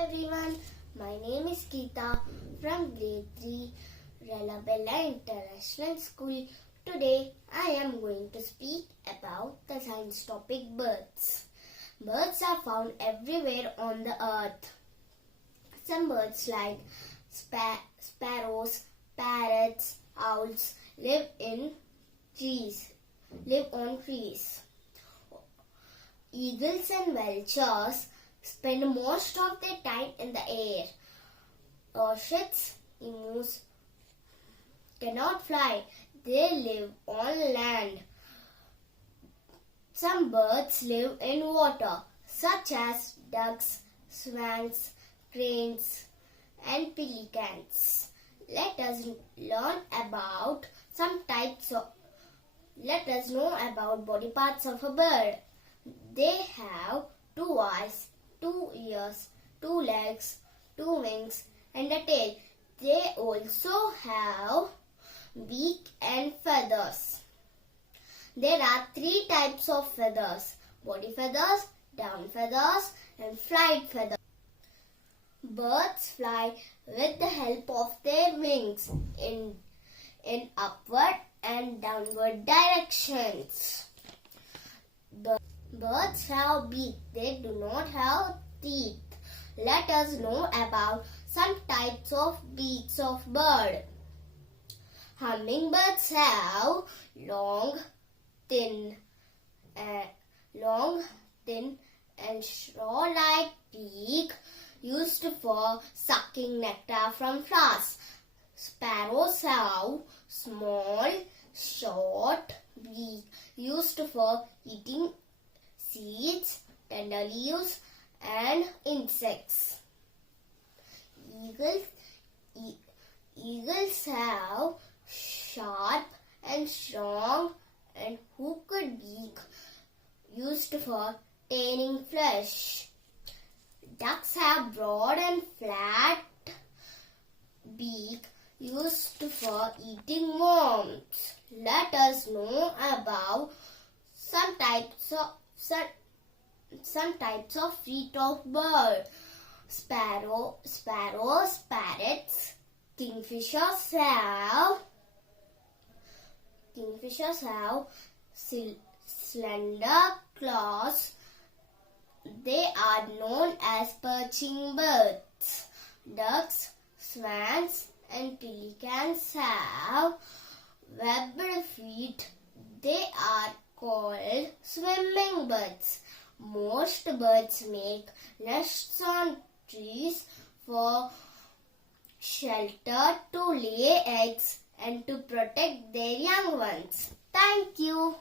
everyone, my name is Geetha from Grade 3 Relabella International School. Today I am going to speak about the science topic birds. Birds are found everywhere on the earth. Some birds like sparrows, parrots, owls live on trees. Eagles and vultures spend most of their time in the air. Ostriches, emus cannot fly. They live on land. Some birds live in water, such as ducks, swans, cranes, and pelicans. Let us know about body parts of a bird. They have 2 eyes, 2 ears, 2 legs, 2 wings, and a tail. They also have beak and feathers. There are 3 types of feathers: body feathers, down feathers, and flight feathers. Birds fly with the help of their wings in upward and downward directions. Birds have beak. They do not have teeth. Let us know about some types of beaks of bird. Hummingbirds have long, thin, and straw-like beak used for sucking nectar from flowers. Sparrows have small, short beak used for eating seeds, tender leaves, and insects. Eagles have sharp and strong and hooked beak used for tearing flesh. Ducks have broad and flat beak used for eating worms. Let us know about some types of feet of bird. Sparrows, parrots, kingfishers have slender claws. They are known as perching birds. Ducks, swans, and pelicans have webbed feet. They are called swimming birds. Most birds make nests on trees for shelter, to lay eggs, and to protect their young ones. Thank you.